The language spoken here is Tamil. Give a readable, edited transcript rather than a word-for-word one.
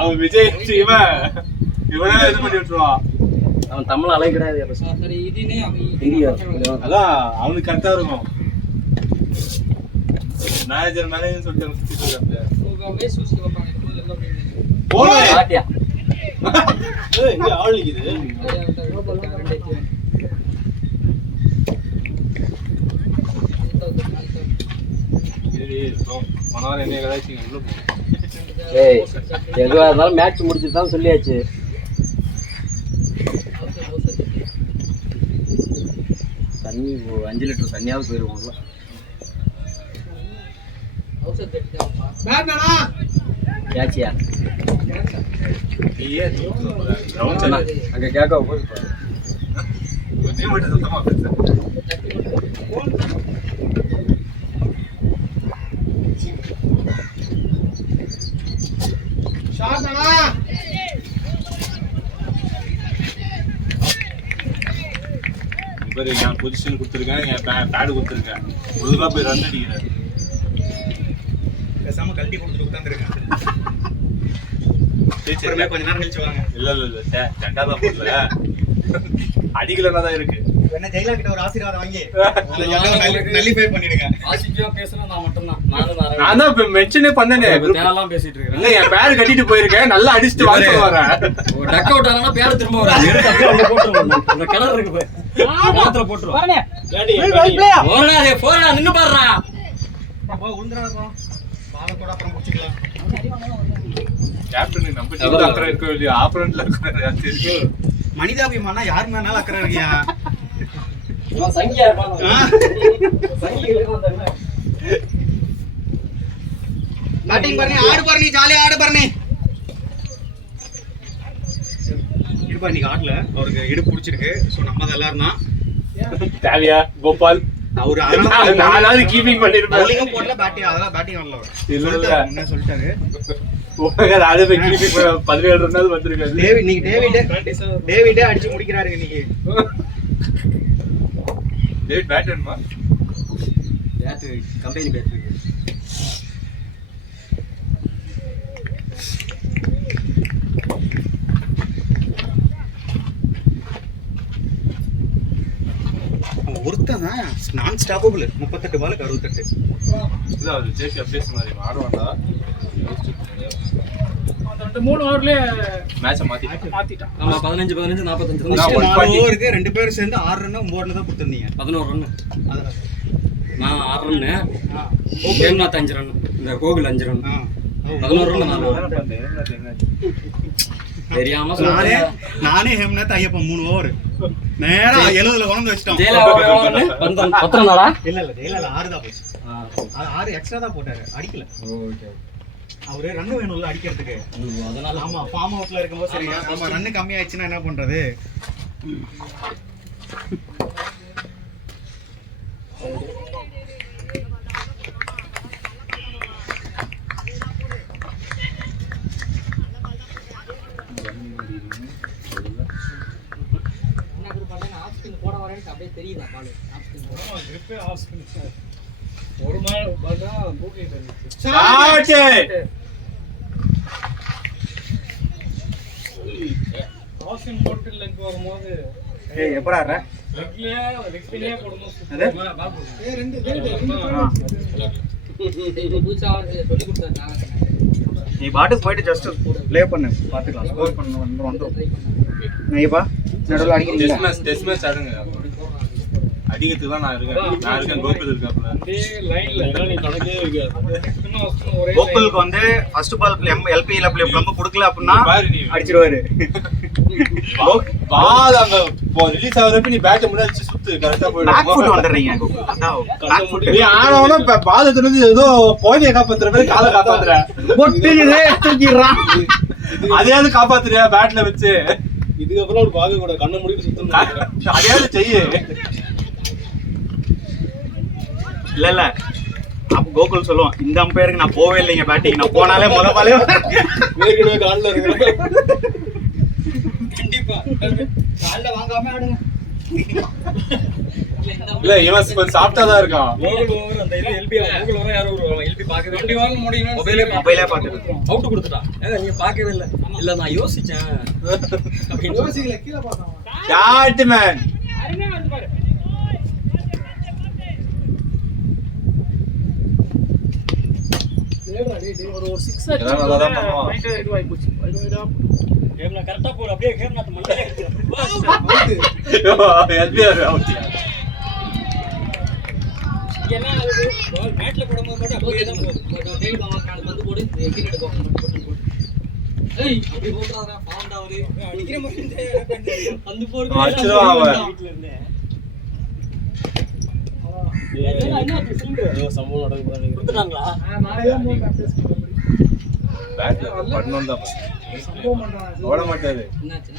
அவன் விஜய் இவனே இது பண்ணி விட்டுருவான். அவன் தமிழ் அலை கிடையாது. அதான் அவனுக்கு கரெக்டா இருக்கும். மேனேஜர் மேனேஜர் சொல்லிட்டு எதுவா இருந்தாலும் மேட்ச் முடிச்சுட்டு தான் சொல்லியாச்சு. தண்ணி 5 லிட்டர் தண்ணியாவது போயிருவோம்ல. கேட்சியா அங்க கேட்க போய் என் பொசிஷன் கொடுத்துருக்கேன், என் பேடு கொடுத்துருக்கேன். ஒழுங்கா போய் ரன் அடிக்கிறேன். பேசாம கழட்டி கொடுத்துட்டு உட்காந்துருக்கேன். கொஞ்ச நேரம் கழிச்சு வாங்க. இல்ல ரெண்டாதான் போடல, அடிக்கலன்னா தான் இருக்கு. என்ன ஜெயிலா கிட்ட ஒரு ஆசீர்வாதம் வாங்கி நல்லிஃபை பண்ணிடுங்க. ஆசிக்கியா பேசணும் நான் மட்டும்தான். நான் தான் மென்ஷனே பண்ணனே. தேனலாம் பேசிட்டு இருக்கேன். இல்ல என் பேர் கட்டிட்டு போயிருக்கேன், நல்லா அடிச்சிட்டு வாங்க வரேன். டக் அவுட் ஆனா பேர் திரும்ப வராது. அங்க போட்டுறோம். அந்த கலர் இருக்கு பாரு. மாத்திர போட்டுறோம். வரனே. ஓடா போடா நின்னு பாறா. போ உள்றடா. பால கூட அப்புறம் புடிச்சிக்கலாம். கேப்டன் நம்ம டீம்ல அக்கறை இருக்கோ இல்லையா, ஆப்பரன்ட்ல அக்கறை இருக்கு. மனிதாபிமானம் யார் மேனால அக்கறை இருக்கியா? நான் சங்கியா இருப்பானே. சங்கிகளுக்கு வந்தானே. பேட்டிங் பண்ணி ஆடு பாரு, நீ ஜாலியா ஆடு பாரு. நீ இருப்பா, நீ ஆடல, அவருக்கு இடுப்பு பிடிச்சிருக்கு. சோ நம்ம தான் எல்லாரும் தான் தேவியா கோபால் அவரு நானாவது கீப்பிங் பண்ணிருப்பேன். பவுலிங்கும் போடல, பேட்டிங் அதெல்லாம் பேட்டிங் வரல. அவர் என்ன சொல்லிட்டாரு? அது போய் கீப்பிங் 17 ரன்னால் வந்திருக்காரு. டேவிடே அடிச்சு முடிக்கிறாருங்க இன்னைக்கு. டேவிட் பேட்டர்மா பேட் கம்பெனி பேட் இருக்கு. ஒருத்தன் நான் ஸ்டாப்பபிள் 38 பாலுக்கு 68. இல்ல அது ஜேசி அப்படியே சொன்னாரு, ஆடுவாண்டா. 3 ஓவர்ல மேட்சை மாத்திட்டான். ஆமா 15 45 4 ஓவருக்கு 2 பேரும் சேர்ந்து 6 ரன் 9 ரன் தான் கொடுத்திருந்தீங்க. 11 ரன். நான் 6 ரன். ஹேம்நாத் 5 ரன். இந்த கோகுல் 5 ரன். 11 ரன். 4 ரன். தெரியாம நானே ஹேம்நாத் ஐயப்பன் 3 ஓவர் நேரா 70ல கொண்டு வச்சிட்டோம். ஜெயலா பத்திரனாடா? இல்ல ஜெயலா 6 தான் போச்சு. 6 எக்ஸ்ட்ரா தான் போட்டாரு, அடிக்கல. ஓகே. அவரு ரன் வேணும்ல அடிக்கிறதுக்கு, அதனால. ஆமா, ஃபார்ம் அவுட்ல இருக்கும்போது சரி. ஆமா, ரன் கம்மி ஆயிடுச்சுன்னா என்ன பண்றது? ஒரு மால் பாலா பூக்கி இருந்துச்சு. ஆஸ்டின் போட்டு லெக் வரும்போது ஏய் எப்படா ஆற? லெக்லயே போடும்போது அது பாபு. புதுசா சொல்லி கொடுத்தாங்க. நீ பாட்டுக்கு போயிட்டு ஜஸ்ட் ப்ளே பண்ணு, பாத்துக்கலாம். ஸ்கோர் பண்ணு வந்துரும். நீப்பா நடுவுல அடிக்கிறீங்க. டெஸ்ட் மேட்ச் ஆடுங்க. அடிக்கிறதுக்கு தான் நான் இருக்கேன். கோகுல் இருக்காப்ல. அதே லைன்ல நீ கணக்கே இருக்காது. கோகுலுக்கு வந்து ஃபர்ஸ்ட் பால் எல்பில ப்ளே பண்ண கொடுக்கல அப்படினா அடிச்சிடுவாரு. பால் அங்க ரிலீஸ் ஆவறப்ப நீ பேட் முன்னாடி சுத்து கரெக்ட்டா போயிடும். பேக் ஃபுட் வந்துறீங்க கோகுல். அதான் பேக் ஃபுட். நீ ஆனவன பால் எடுத்து ஏதோ கோயிலை காப்பாத்துற மாதிரி காலை காப்பாத்துற. பொட்டிலே தூக்கிறான். அதையாவது காப்பாத்துறியா பேட்ல வச்சு? இதுக்கு அப்புறம் ஒரு பாக கூட கண்ண மூடி சுத்தணும். அதையாவது செய்யு. இல்ல அப்ப கோகுல் சொல்லுவான், இந்த அம்பையருக்கு நான் போவே இல்லைங்க பேட்டிங், நான் போனாலே முத பாலே வேர்க்கவே கால்ல இருக்கு. கண்டிப்பா கால்ல வாங்காம ஆடுங்க. இல்ல இவன் கொஞ்சம் சாப்பிட்டா தான் இருக்கான். கோகுல் ஓவர் அந்த இது எல்பி கோகுல் ஓவர் யாரோ ஒரு எல்பி பார்க்கவே வண்டி வாங்க முடியும் மொபைலே பார்த்துட்டு அவுட் கொடுத்துட்டான். நீங்க பார்க்கவே இல்லை. இல்ல நான் யோசிச்சேன் அப்படின்னு யோசிக்கல கீழே பார்த்தான் ஷாட் மேன். ஒரு 6 எல்லாம் நல்லா தான் பண்ணுவான். இதுவாகி போச்சு கேம்ல கரெக்டா போற அப்படியே கேம் நாத்து மண்டையில அடிச்சு. LPR out. என்ன ஆகுது பால் மேட்ல போடும்போது மட்டும் அப்படியே தான் போகுது. டேய் மாமா கால் வந்து போடு கிரிக்கெட் போடு. ஏய் அப்படி போடுறாரா பாவம்டா அவரு. அடிக்கிற மாதிரி வந்து போடு. அடிச்சிடுவான் அவன். வீட்ல இருந்தே. என்ன சிலிண்டர் சம்பவம் நடக்குது கொடுத்துட்டாங்களா? நாளை தான் போய் பேசுறேன் பேட்ல பண்ணனும் தான். சம்பவம் பண்றான் ஓட மாட்டாரு. என்னாச்சு?